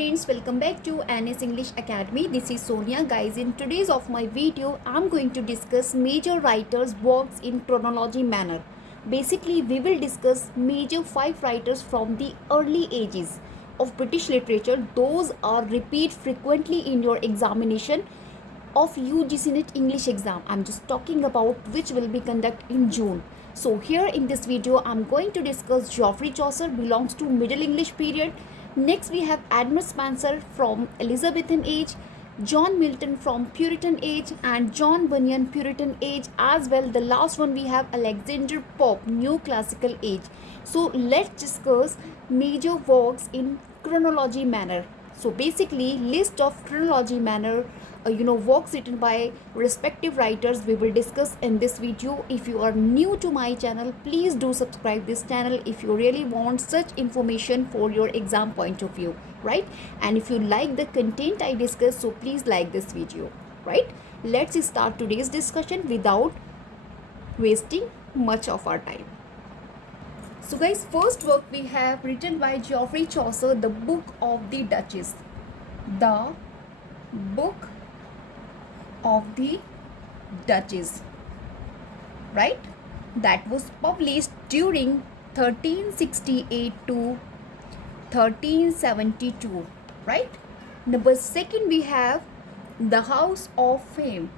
friends, welcome back to NS English Academy. This is Sonia. Guys, in today's of my video, I'm going to discuss major writers' works in chronology manner. Basically, we will discuss major 5 writers from the early ages of British literature. Those are repeat frequently in your examination of UGC NET English exam. I'm just talking about which will be conducted in June. So here in this video, I'm going to discuss Geoffrey Chaucer, belongs to Middle English period. Next we have Edmund Spenser from Elizabethan age, John Milton from Puritan age, and John Bunyan Puritan age as well. The last one we have Alexander Pope, New Classical age. So let's discuss major works in chronology manner. So basically list of chronology manner works written by respective writers we will discuss in this video. If you are new to my channel, please do subscribe this channel if you really want such information for your exam point of view, right? And if you like the content I discuss, so please like this video, right? Let's start today's discussion without wasting much of our time. So guys, first work we have written by Geoffrey Chaucer, the Book of the Duchess. The Book of the Duchess, right? That was published during 1368 to 1372, right? Number second we have The House of Fame.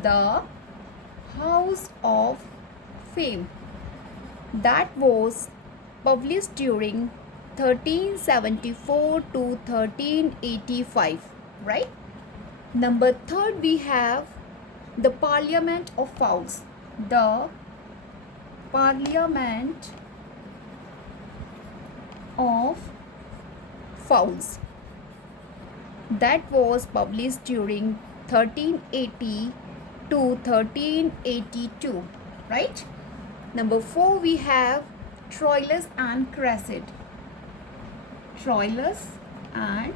The House of Fame, that was published during 1374 to 1385, right? Number third we have The Parliament of Fowls. The Parliament of Fowls, that was published during 1380 to 1382, right? Number four we have Troilus and Cressida. Troilus and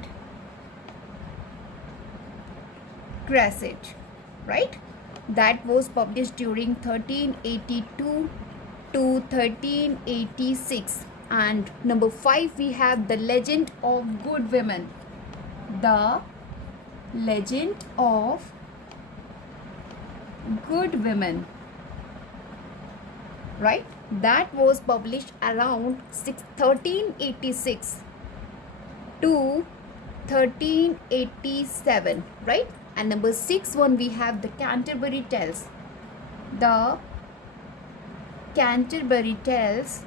Cressida, right? That was published during 1382 to 1386. And number five we have The Legend of Good Women. The Legend of Good Women, right? That was published around 1386 to 1387, right? And number six one we have The Canterbury Tales. The Canterbury Tales,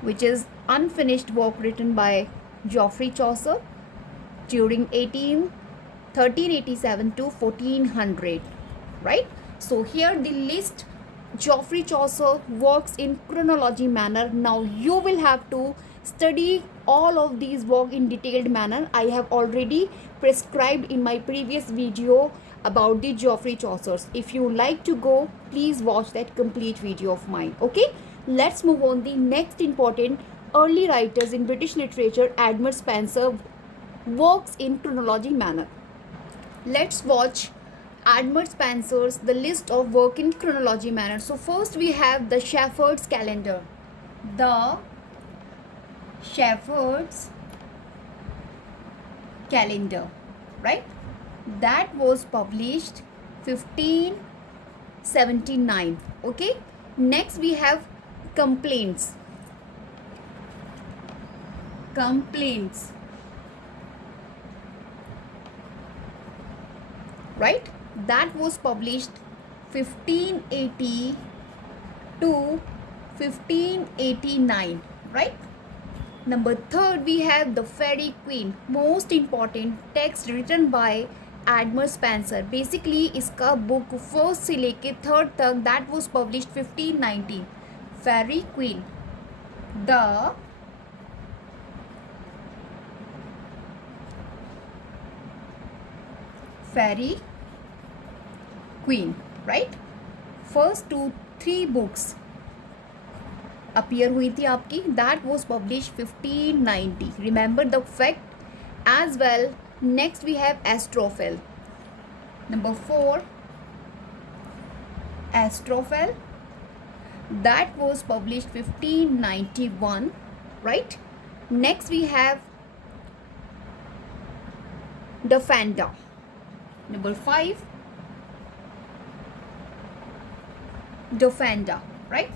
which is unfinished work written by Geoffrey Chaucer during 1387 to 1400, right? So here the list Geoffrey Chaucer works in chronology manner. Now you will have to study all of these work in detailed manner. I have already prescribed in my previous video about the Geoffrey Chaucers. If you like to go, please watch that complete video of mine. Okay, let's move on. The next important early writers in British literature, Edmund Spenser works in chronology manner. Let's watch Edmund Spenser's the list of work in chronology manner. So first we have The Shepherd's Calendar. The Shepherd's Calendar, right? That was published 1579. Okay, next we have Complaints. Complaints, right? That was published 1580 to 1589, right? Number third we have The Faerie Queene, most important text written by Edmund Spenser. Basically इसका book first से लेके third तक, that was published 1590. Faerie Queene. The Faerie Queene, right? First 2-3 books appear हुई थी आपकी. That was published 1590. Remember the fact as well. Next we have Astrophel. Number 4, Astrophel. That was published 1591, right? Next we have Defender. Number 5, Defender, right?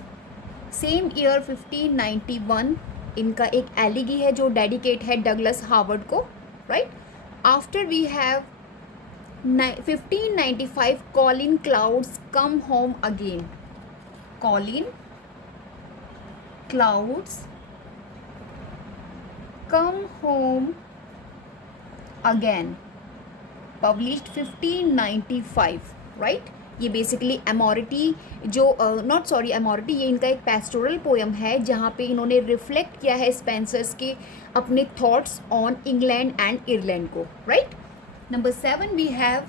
Same year 1591 इनका एक elegy है जो dedicate है Douglas Howard को, right? After we have 1595 Colin Clouts come home again. Colin Clouts come home again, published 1595, right? ये basically Amoretti जो not sorry एमोरिटी, ये इनका एक पेस्टोरल पोएम है जहाँ पे इन्होंने रिफ्लेक्ट किया है स्पेंसर्स के अपने thoughts on England and Ireland को, right? Number 7 we have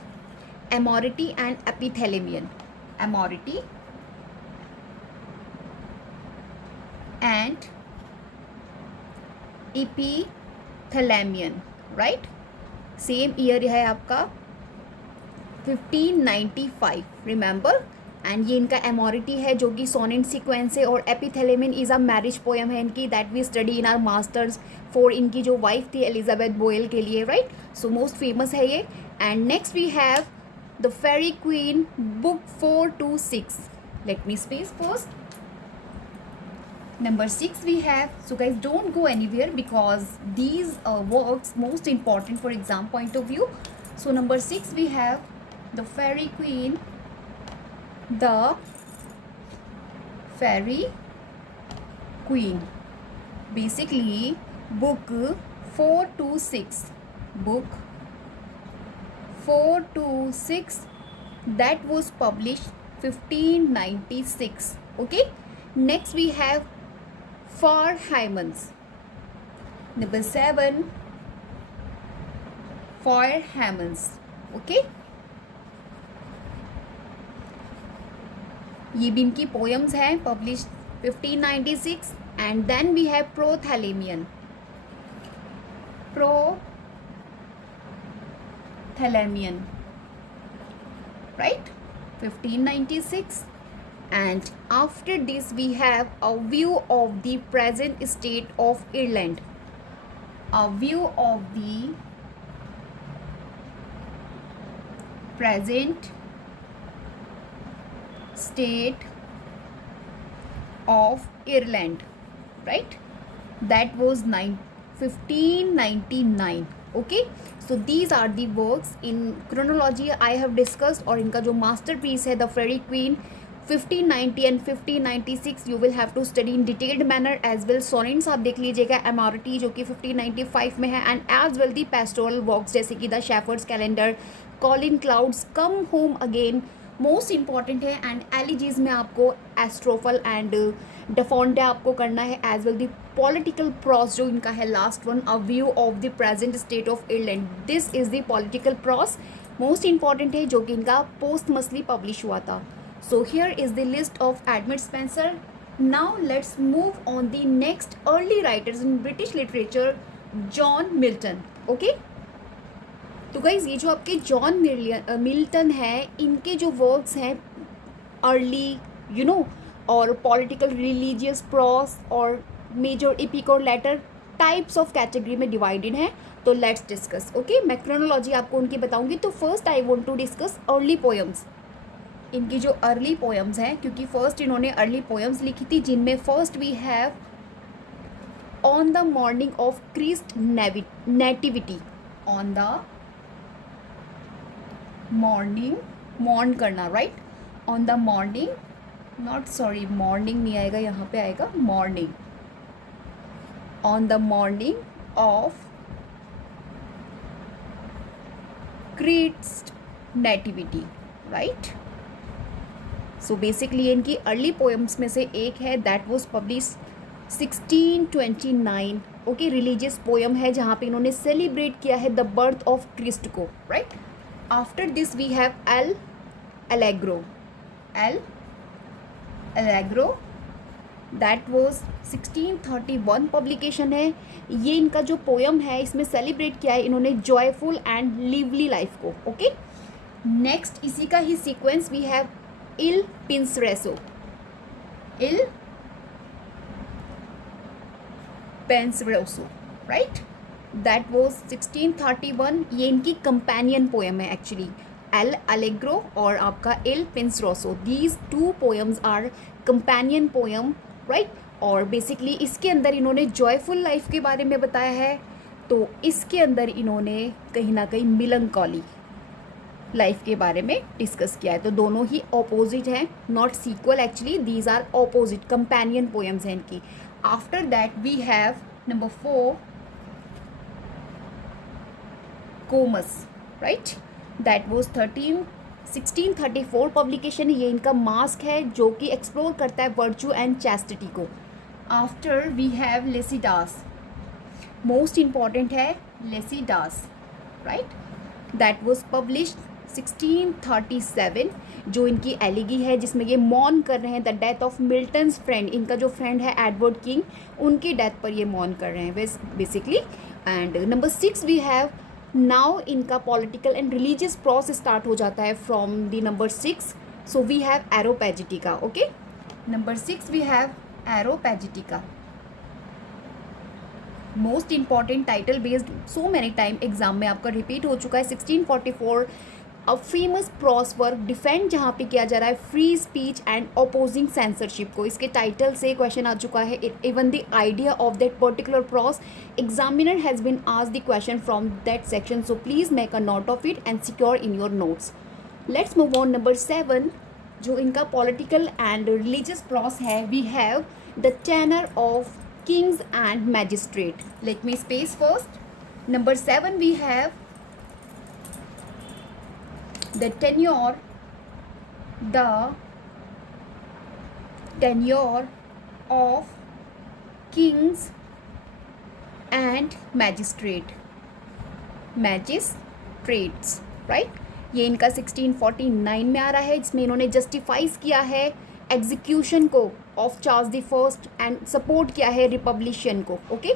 Amoretti and Epithalamion. Amoretti and Epithalamion, right? Same year है आपका 1595, रिमेंबर. एंड ये इनका एमोरिटी है जो कि सोनेट सीक्वेंस है, और Epithalamion is a marriage poem है इनकी that we study in our masters for इनकी जो वाइफ थी एलिजाबेथ बोयल के लिए, राइट? सो मोस्ट फेमस है ये. And next we have the Faerie Queene, book 4 to 6. Let me space first. Number 6 we have, so guys don't go anywhere because these works most important for exam point of view. So number 6 we have the Fairy Queen, the Fairy Queen, basically book 4 to 6, book 4 to 6 that was published 1596. Okay, next we have For Hymens. Number 7, For Hymens. Okay, ये भी इनकी poems हैं published 1596. And then we have Prothalamion. Prothalamion, right? 1596. And after this we have a view of the present state of Ireland. A view of the present state of Ireland, right? That was 1599. Okay, so these are the works in chronology I have discussed. और इनका जो masterpiece है The Fairy Queen 1590 and 1596 you will have to study in detailed manner as well. Sonnets आप देख लीजिएगा, एमोरिटी जो कि 1595 में है, and as well the pastoral works जैसे कि the Shepherd's Calendar, Colin Clouts come home again most important है. एंड एलिजीज में आपको एस्ट्रोफल एंड डफोंडे आपको करना है, as well the political prose जो इनका है last one, a view of the present state of Ireland. This is the political prose most important है जो कि इनका पोस्टमसली पब्लिश हुआ था. So here is the list of Edmund Spenser. Now let's move on the next early writers in British literature, John Milton. Okay? तो गाइज ये जो आपके जॉन मिल्टन है, इनके जो वर्क्स हैं अर्ली और पॉलिटिकल रिलीजियस प्रॉस और मेजर एपिक और लेटर टाइप्स ऑफ कैटेगरी में डिवाइडेड हैं. तो लेट्स डिस्कस. ओके, मैं क्रोनोलॉजी आपको उनकी बताऊंगी. तो first I want to discuss early poems. इनकी जो अर्ली पोएम्स हैं, क्योंकि फर्स्ट इन्होंने अर्ली पोएम्स लिखी थी, जिनमें first we have on the morning of Christ Nativity. On the morning, mourn करना, right? On the morning, not sorry morning नहीं आएगा, यहाँ पे आएगा morning. On the morning of Christ Nativity, right? So basically इनकी अर्ली पोएम्स में से एक है that was publish 1629. Okay, religious poem है जहाँ पे इन्होंने सेलिब्रेट किया है द बर्थ ऑफ क्रिस्ट को, right? After this we have L allegro. L allegro that was 1631 पब्लिकेशन है. ये इनका जो पोएम है इसमें सेलिब्रेट किया है इन्होंने जॉयफुल एंड लिवली लाइफ को. ओके, नेक्स्ट इसी का ही sequence we have Il Pensereso. Il Pensereso, right? That was 1631। ये इनकी कंपेनियन पोएम है एक्चुअली। एल अलेग्रो और आपका Il Penseroso, these two poems are companion poem, right. और बेसिकली इसके अंदर इन्होंने जॉयफुल लाइफ के बारे में बताया है, तो इसके अंदर इन्होंने कहीं ना कहीं मिलनकॉली लाइफ के बारे में डिस्कस किया है। तो दोनों ही ऑपोजिट हैं, not sequel actually, these are opposite companion poems हैं इनकी। After that we have number 4 Comus, right. That was 1634 publication. ये इनका मास्क है जो कि एक्सप्लोर करता है वर्चू एंड चैस्टिटी को। After we have Lycidas, most important है Lycidas, right. That was published 1637। जो इनकी एलिगी है जिसमें ये मॉर्न कर रहे हैं the death of Milton's friend, इनका जो फ्रेंड है एडवर्ड किंग, उनकी डेथ पर ये मॉर्न कर रहे हैं basically. And number 6 we have, now इनका political and religious prose start हो जाता है from the number 6। So we have Areopagitica, okay. Number 6 we have Areopagitica, most important title based, so many time exam में आपका repeat हो चुका है। 1644 a famous prose work defend, जहाँ पे किया जा रहा है free speech and opposing censorship को। इसके टाइटल से क्वेश्चन आ चुका है। Even the idea of that particular prose, examiner has been asked the question from that section, so please make a note of it and secure in your notes. Let's move on number 7, जो इनका political and religious prose है। We have the tenure of kings and magistrate. Let me space first. Number 7 we have the tenure of kings and magistrates, right। ये इनका 1649 में आ रहा है, जिसमें इन्होंने जस्टिफाइज किया है एग्जीक्यूशन को of Charles the first and support किया है रिपब्लिशन को, okay.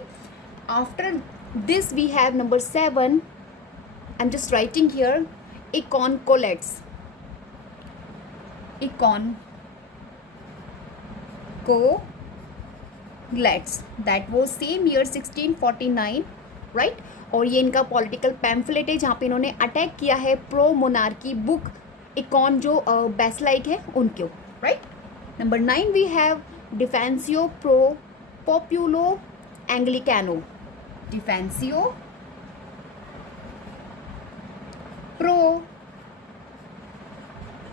After this we have number 7, I am just writing here, Eikonoklastes, that was same year 1649, right. और ये इनका पॉलिटिकल पैम्फलेट है जहाँ पे इन्होंने अटैक किया है प्रो मोनार्की बुक इकॉन जो बेसलाइक है उनको, right. Number 9 we have Defensio pro Populo Anglicano, Defensio pro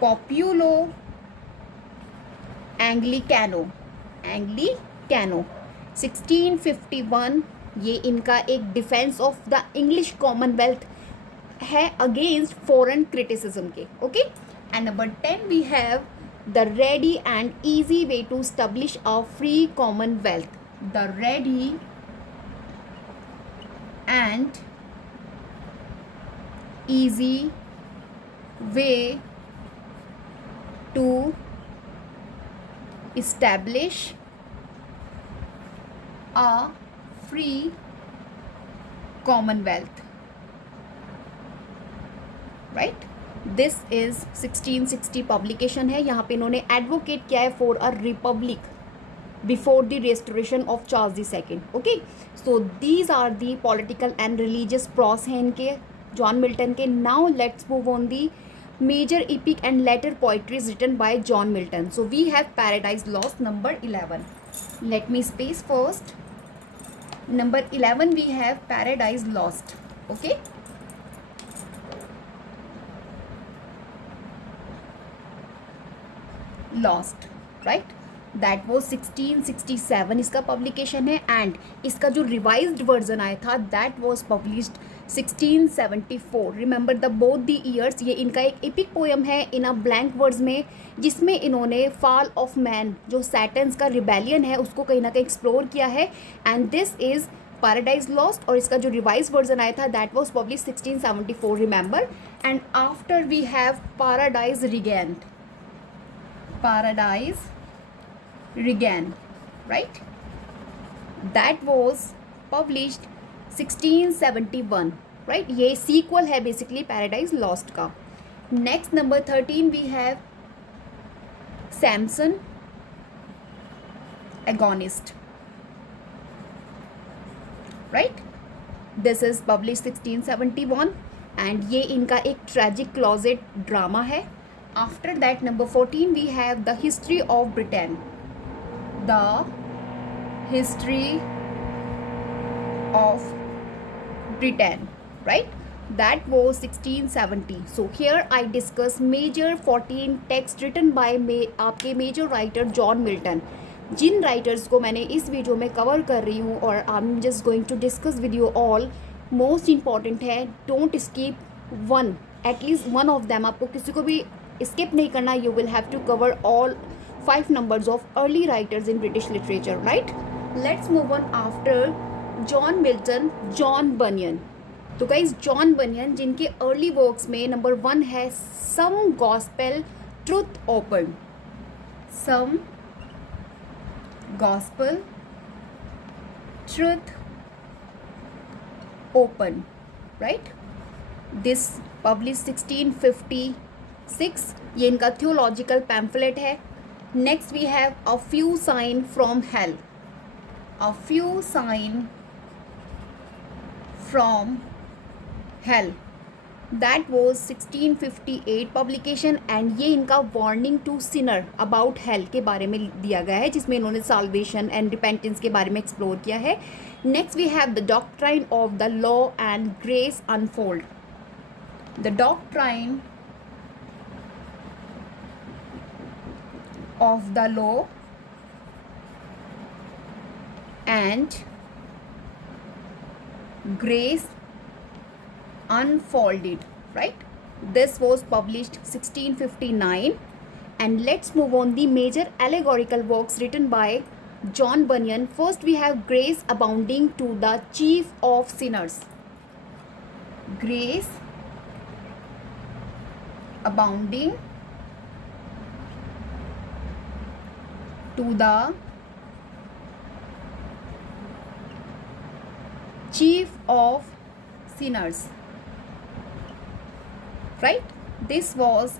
Populo Anglicano 1651। ये इनका एक defence of the English commonwealth है अगेंस्ट फॉरेन क्रिटिसिज्म के, okay. And number 10 we have the ready and easy way to establish a free commonwealth, the ready and easy way to establish a free commonwealth, right। This is 1660 publication है। यहाँ पे इन्होंने advocate किया है for a republic before the restoration of Charles the second, okay. So these are the political and religious prose हैं इनके John Milton के। Now let's move on the major epic and later poetries written by John Milton. So we have Paradise Lost, number 11. Let me space first. Number 11 we have Paradise Lost, okay. Lost, right. That was 1667 इसका पब्लिकेशन है। एंड इसका जो revised version आया था that was published 1674। Remember the both the years. ये इनका एक epic poem है इन अ ब्लैंक वर्ड्स में, जिसमें इन्होंने फॉल ऑफ मैन जो सैटन्स का रिबेलियन है उसको कहीं ना कहीं एक्सप्लोर किया है। And this is Paradise Lost. और इसका जो रिवाइज वर्जन आया था that was publish 1674, remember. And after we have Paradise Regained, Paradise Regained, right? That was published 1671, right? ये sequel है basically Paradise Lost का। Next number 13 we have Samson Agonist, right? This is publish 1671 and ये इनका एक tragic closet drama है. After that number 14 we have the history of Britain. The history of Britain, right? That was 1670. So here I discuss major 14 texts written by आपके major writer John Milton. जिन राइटर्स को मैंने इस वीडियो में कवर कर रही हूँ और I am just going to discuss with you all. Most important है, don't skip one, at least one of them. आपको किसी को भी स्किप नहीं करना. You will have to cover all 5 numbers of early writers in British literature, right? Let's move on after John Milton, John Bunyan. तो guys John बनियन जिनके early works में number 1 है some gospel truth open. Some gospel truth open, right? This publish 1656. ये इनका theological pamphlet है. Next we have a few sighs from hell. A few sighs from hell. That was 1658 publication and ये इनका warning to sinner about hell के बारे में दिया गया है, जिसमें इन्होंने salvation and repentance के बारे में explore किया है. Next we have the doctrine of the law and grace unfold. The doctrine of the law and grace unfolded, right? This was published 1659. And let's move on the major allegorical works written by John Bunyan. First we have grace abounding to the chief of sinners. Grace abounding to the chief of sinners, right? This was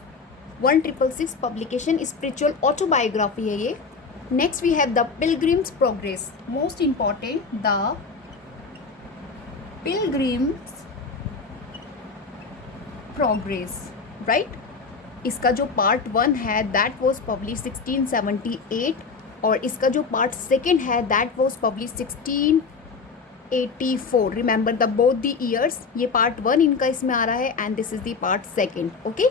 1666 publication, spiritual autobiography है ये. Next we have the Pilgrim's Progress. Most important, the Pilgrim's Progress, right? इसका जो पार्ट 1 है that was published 1678 और इसका जो पार्ट 2 है that was published 1684. Remember the both the years. ये पार्ट 1 इनका इसमें आ रहा है and this is the part 2. Okay.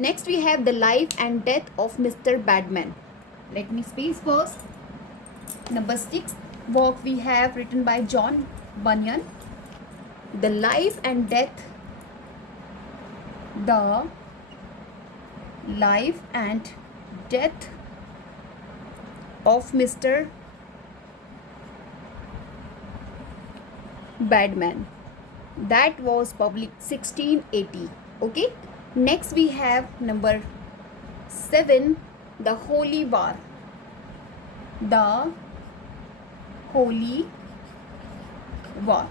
Next we have the life and death of mister Badman. Let me speak first. Number 6 work we have written by John Bunyan. The life and death, the life and death of mister Badman. That was published 1680. Okay. Next we have number 7, the Holy War. The Holy War.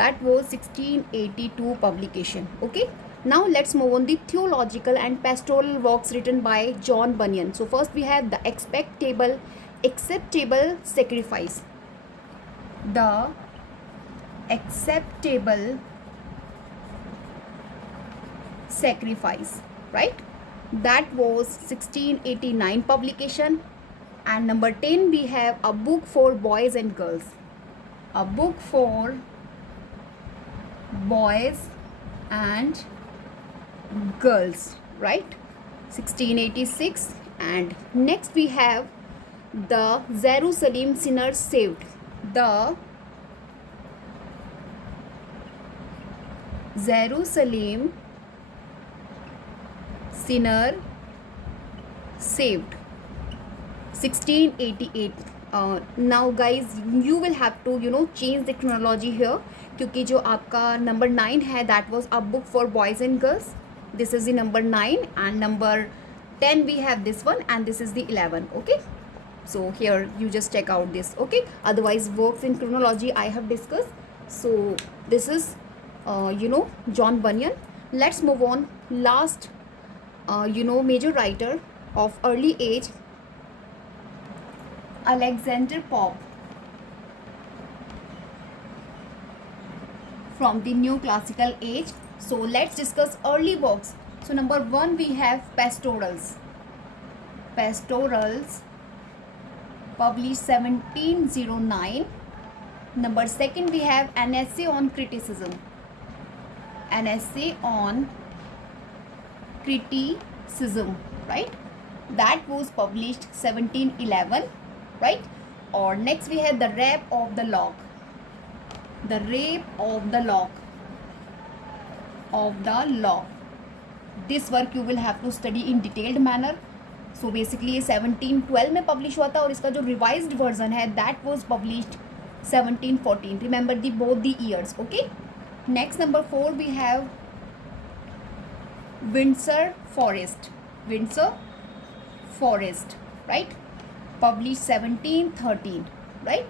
That was 1682 publication. Okay. Now let's move on the theological and pastoral works written by John Bunyan. So first we have the acceptable sacrifice. The acceptable sacrifice, right? That was 1689 publication. And number 10 we have a book for boys and girls. A book for boys and girls, right? 1686. And next we have the Jerusalem sinners saved. The Jerusalem sinner saved, 1688. Now guys you will have to change the chronology here, क्योंकि जो आपका नंबर 9 है that was a book for boys and girls. This is the number 9 and number 10 we have this one and this is the 11. Okay, so here you just check out this. Okay, otherwise works in chronology I have discussed. So this is John Bunyan. Let's move on. Last major writer of early age, Alexander Pope. from the new classical age. So let's discuss early works. So number 1 we have pastorals. Pastorals published 1709. Number 2 we have an essay on criticism. An essay on criticism, right? That was published 1711, right? Or next we have the rape of the lock. The rape of the lock. Of the law. This work you will have to study in detailed manner. So basically ये 1712 में publish हुआ था और इसका जो revised version है that was published 1714. Remember the both the years. Okay. Next number 4 we have Windsor Forest. Windsor Forest, right? Published 1713, right?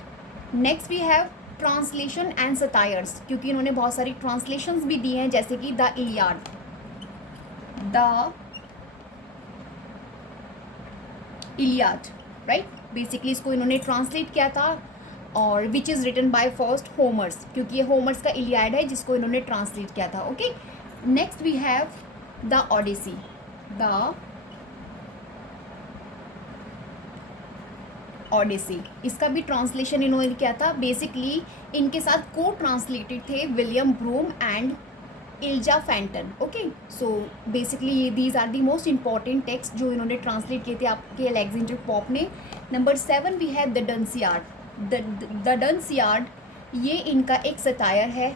Next we have translation and satires, क्योंकि इन्होंने बहुत सारी ट्रांसलेशंस भी दी हैं, जैसे कि the Iliad. The Iliad, right? Basically इसको इन्होंने ट्रांसलेट किया था और which is written by first Homers, क्योंकि ये होमर्स का इलियाड है जिसको इन्होंने ट्रांसलेट किया था. Okay. Next we have the Odyssey. The Odyssey, इसका भी ट्रांसलेशन इन्होंने किया था. बेसिकली इनके साथ को ट्रांसलेटेड थे William Broome and Elijah Fenton. Okay. So basically these are the most important text जो इन्होंने ट्रांसलेट किए थे आपके अलेक्जेंडर पॉप ने. Number 7 we have the Dunciad. The Dunciad ये इनका एक सटायर है,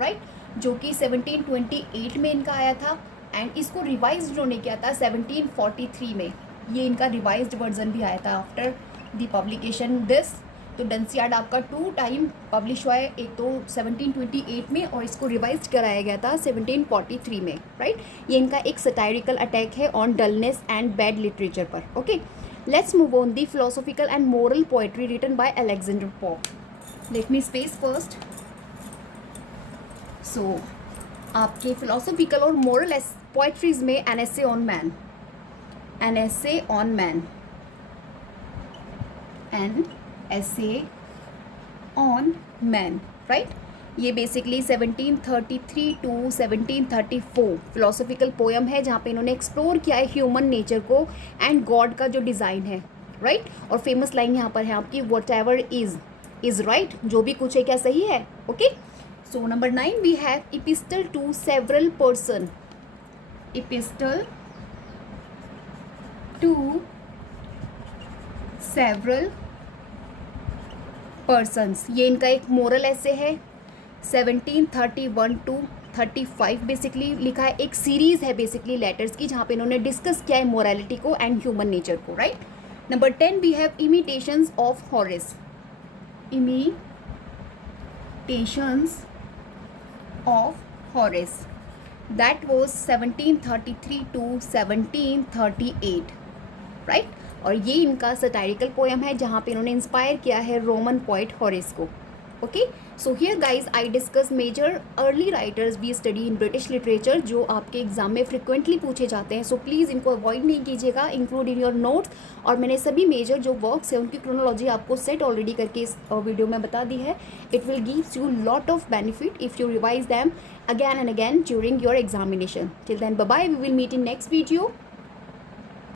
राइट? जो कि 1728 में इनका आया था एंड इसको रिवाइज इन्होंने किया था 1743 में. ये इनका रिवाइज्ड वर्जन भी आया था आफ्टर दी पब्लिकेशन दिस. तो डंसियार्ड आपका 2 टाइम पब्लिश हुआ है, एक तो 1728 में और इसको रिवाइज कराया गया था 1743 में, राइट? ये इनका एक सटायरिकल अटैक है on dullness and bad literature पर. Okay. Let's move on the philosophical and moral poetry written by Alexander Pope. Let me space first. So आपके फिलोसॉफिकल और मोरल पोएट्रीज में an essay on man. An essay on man. An essay on man, right? ये basically 1733 to 1734 philosophical poem है जहाँ पे इन्होंने explore किया है ह्यूमन नेचर को एंड गॉड का जो डिज़ाइन है, राइट? और फेमस लाइन यहाँ पर है आपकी, वट एवर इज राइट. जो भी कुछ है क्या सही है. Okay. So number 9 we have Epistle to several person. Epistle to several persons. ये इनका एक मोरल ऐसे है 1731 टू 35 बेसिकली लिखा है. एक सीरीज़ है बेसिकली लेटर्स की जहाँ पे इन्होंने डिस्कस किया है मोरालिटी को एंड ह्यूमन नेचर को, right? Number 10 we have imitations of Horace. Imitations of Horace that was 1733 to 1738, right? और ये इनका सटायरिकल पोएम है जहाँ पे इन्होंने इंस्पायर किया है रोमन पोइट हॉरेस को. Okay. So here guys I discuss major early writers we study in British literature जो आपके एग्जाम में फ्रिक्वेंटली पूछे जाते हैं. सो प्लीज़ इनको अवॉइड नहीं कीजिएगा, इंक्लूड इन योर नोट्स. और मैंने सभी मेजर जो वर्क्स हैं उनकी क्रोनोलॉजी आपको सेट ऑलरेडी करके इस वीडियो में बता दी है. It will gives you lot of benefit if you revise them again and again during your examination. Till then, bye bye. We will meet in next video.